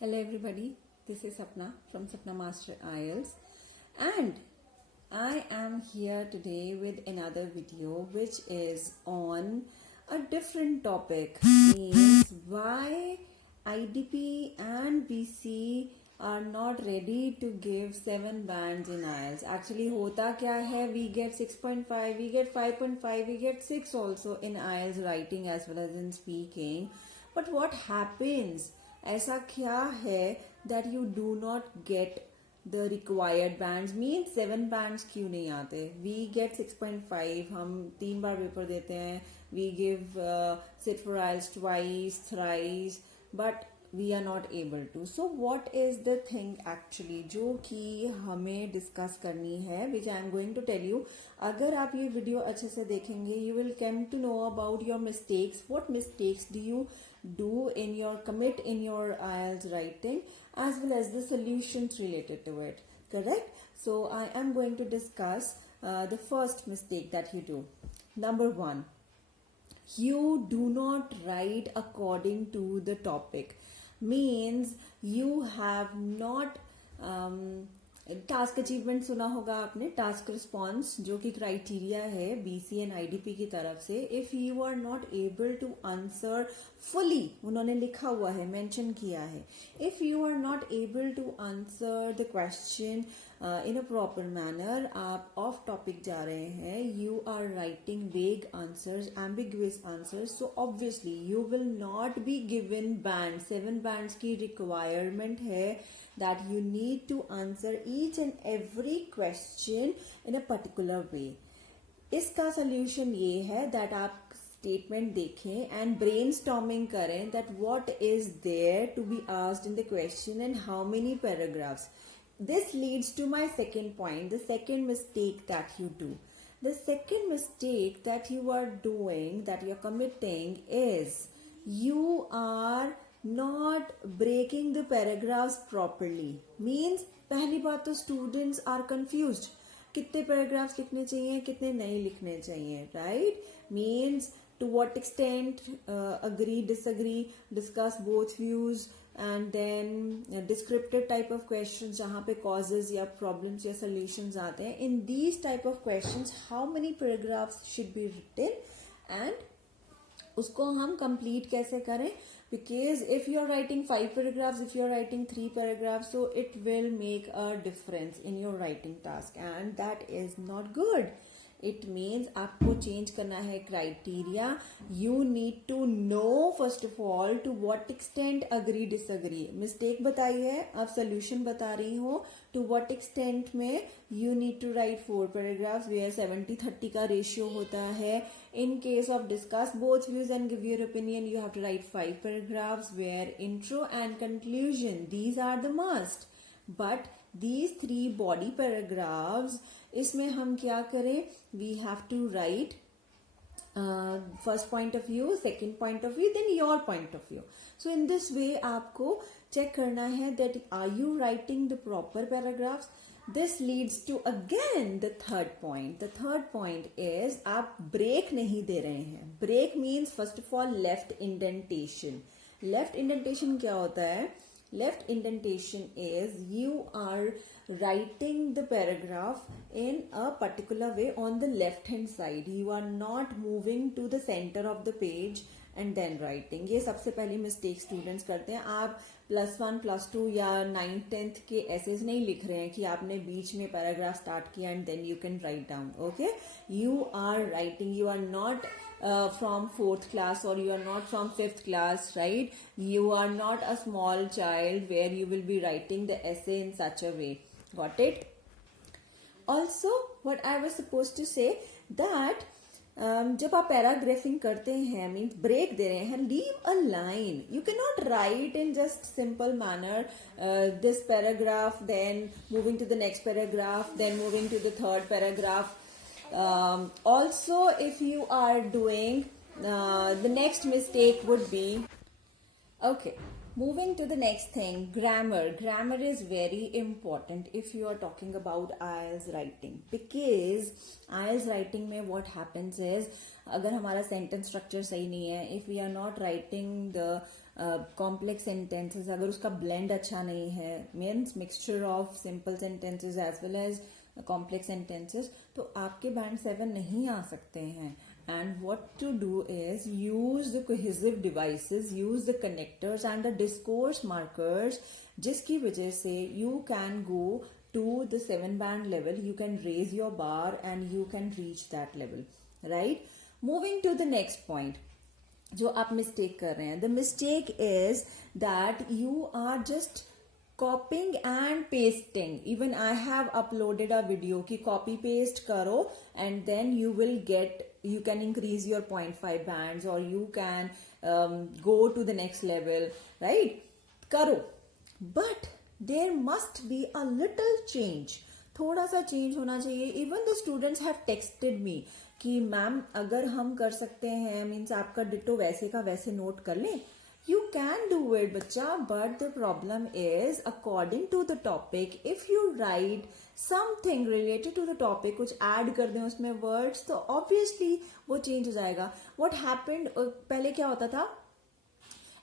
Hello everybody, this is Sapna from Sapna Master IELTS and I am here today with another video which is on a different topic, means why IDP and BC are not ready to give 7 bands in IELTS. Actually hota kya hai, we get 6.5, we get 5.5, we get 6 also in IELTS writing as well as in speaking. But what happens? ऐसा क्या है that you do not get the required bands, means 7 bands क्यों नहीं आते? We get 6.5, हम 3 बार paper देते हैं, we give sit for IELTS twice, thrice, but we are not able to. So what is the thing actually जो कि हमें discuss करनी है, which I am going to tell you. अगर आप ये वीडियो अच्छे से देखेंगे, you will come to know about your mistakes. What mistakes do you do in your commit in your IELTS writing, as well as the solutions related to it. Correct? So I am going to discuss the first mistake that you do. Number 1, you do not write according to the topic. Means you have not task achievement सुना होगा आपने, task response जो कि criteria है BC and IDP की तरफ से. If you are not able to answer fully, उन्होंने लिखा हुआ है, मेंशन किया है, if you are not able to answer the question in a proper manner, आप ऑफ टॉपिक जा रहे हैं, you are writing vague answers, ambiguous answers, so obviously you will not be given band. 7 bands की requirement है that you need to answer each and every question in a particular way. इसका solution ये है that आप statement देखें and brainstorming करें that what is there to be asked in the question and how many paragraphs. This leads to my second point, the second mistake that you do. The second mistake that you are doing, that you are committing, is you are not breaking the paragraphs properly. Means पहली बात तो students are confused, कितने paragraphs लिखने चाहिए, कितने नहीं लिखने चाहिए, right? Means to what extent agree, disagree, discuss both views, and then descriptive type of questions जहाँ पे causes या problems या solutions आते हैं. In these type of questions, how many paragraphs should be written and उसको हम complete कैसे करें? Because if you are writing 5 paragraphs, if you are writing 3 paragraphs, so it will make a difference in your writing task, and that is not good. It means आपको change करना है criteria. You need to know first of all to what extent agree disagree. Mistake बताई है, अब solution बता रही हूँ. To what extent में you need to write 4 paragraphs where 70-30 का ratio होता है. In case of discuss both views and give your opinion, you have to write 5 paragraphs where intro and conclusion, these are the must. But these 3 body paragraphs, इसमें हम क्या करें? We have to write first point of view, second point of view, then your point of view. So in this way आपको check करना है that are you writing the proper paragraphs. This leads to again the third point. The third point is आप break नहीं दे रहे हैं. Break means first of all left indentation. Left indentation क्या होता है? Left indentation is you are writing the paragraph in a particular way on the left hand side. You are not moving to the center of the page and then writing. ये सबसे पहली mistake students करते हैं. आप +1, +2 या 9th 10th के essays नहीं लिख रहे हैं कि आपने बीच में paragraph start किया and then you can write down. Okay? You are writing. You are not from 4th class or you are not from 5th class, right? You are not a small child where you will be writing the essay in such a way. Got it? Also, what I was supposed to say that जब आप paragraphing करते हैं, means break दे रहे हैं, leave a line. You can not write in just simple manner this paragraph, then moving to the next paragraph, then moving to the third paragraph. Also, if you are doing the next mistake would be, okay, moving to the next thing, grammar. Grammar is very important if you are talking about IELTS writing, because IELTS writing में what happens is अगर हमारा sentence structure सही नहीं है, if we are not writing the complex sentences अगर उसका blend अच्छा नहीं है, means mixture of simple sentences as well as complex sentences, तो आपके बैंड 7 नहीं आ सकते हैं. And what to do is use the cohesive devices, use the connectors and the discourse markers, जिसकी वजह से you can go to the 7 band level, you can raise your bar and you can reach that level, right? Moving to the next point, जो आप mistake कर रहे हैं, the mistake is that you are just copying and pasting. Even I have uploaded a video कि copy paste करो and then you can increase your 0.5 bands or you can go to the next level, right? करो, but there must be a little change. थोड़ा सा change होना चाहिए. Even the students have texted me कि ma'am अगर हम कर सकते हैं, मीन्स आपका डिटो वैसे का वैसे नोट कर लें. You can do it, बच्चा, but the problem is according to the topic, if you write something related to the topic, कुछ add कर दें उसमें words, तो obviously वो change हो जाएगा. What happened, पहले क्या होता था,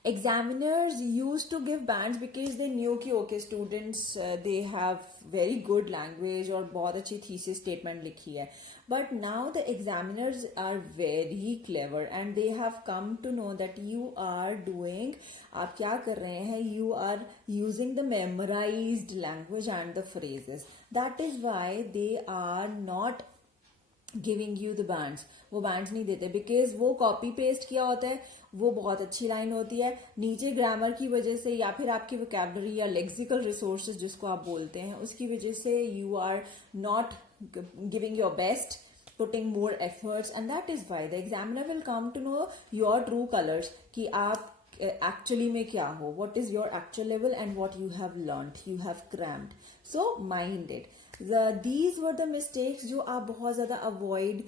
examiners used to give bands because they knew कि okay students they have very good language और बहुत अच्छी thesis statement लिखी है. But now the examiners are very clever and they have come to know that you are doing, आप क्या कर रहे हैं, you are using the memorized language and the phrases. That is why they are not giving you the bands. वो bands नहीं देते because वो copy paste किया होता है. वो बहुत अच्छी लाइन होती है, नीचे ग्रामर की वजह से या फिर आपकी वोकैबुलरी या लेक्सिकल रिसोर्सेज जिसको आप बोलते हैं उसकी वजह से you are not giving your best, putting more efforts, and that is why the examiner will come to know your true colours कि आप एक्चुअली में क्या हो, what is your actual level and what you have learned, you have crammed. So mind it. These were the mistakes जो आप बहुत ज्यादा avoid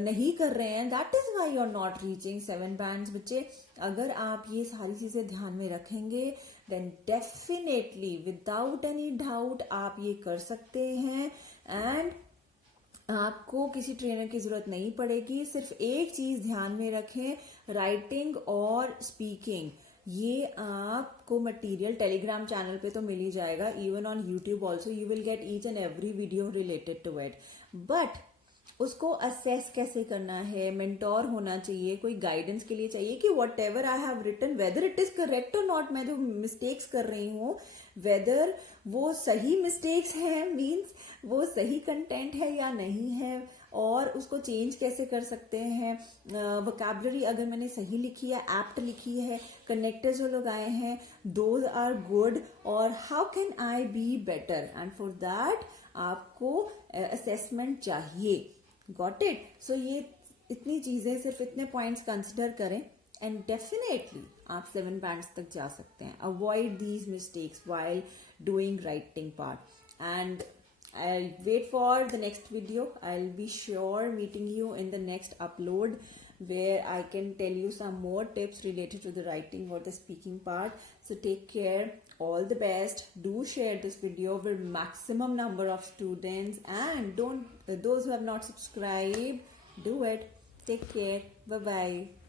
नहीं कर रहे हैं. That is why you are not reaching 7 bands. बच्चे, अगर आप ये सारी चीजें ध्यान में रखेंगे then definitely without any doubt आप ये कर सकते हैं एंड आपको किसी ट्रेनर की जरूरत नहीं पड़ेगी. सिर्फ एक चीज ध्यान में रखें, राइटिंग और स्पीकिंग. ये आपको मटेरियल टेलीग्राम चैनल पे तो मिल ही जाएगा. Even on YouTube also you will get each and every video related to it. But उसको असेस कैसे करना है, मेंटोर होना चाहिए, कोई गाइडेंस के लिए चाहिए कि whatever I have written whether it is correct और नॉट. मैं जो मिस्टेक्स कर रही हूँ वेदर वो सही मिस्टेक्स हैं, मीन्स वो सही कंटेंट है या नहीं है, और उसको चेंज कैसे कर सकते हैं. वोकैबुलरी अगर मैंने सही लिखी है, एप्ट लिखी है, कनेक्टर्स जो लगाए हैं दोज आर गुड, और how can I be better, and for that आपको असेसमेंट चाहिए. Got it. सो ये इतनी चीजें, सिर्फ इतने पॉइंट्स कंसिडर करें एंड डेफिनेटली आप 7 बैंड्स तक जा सकते हैं. Avoid these mistakes while doing writing part, and I'll wait for the next video. I'll be sure meeting you in the next upload where I can tell you some more tips related to the writing or the speaking part. So take care. All the best. Do share this video with maximum number of students, and those who have not subscribed, do it. Take care. Bye bye.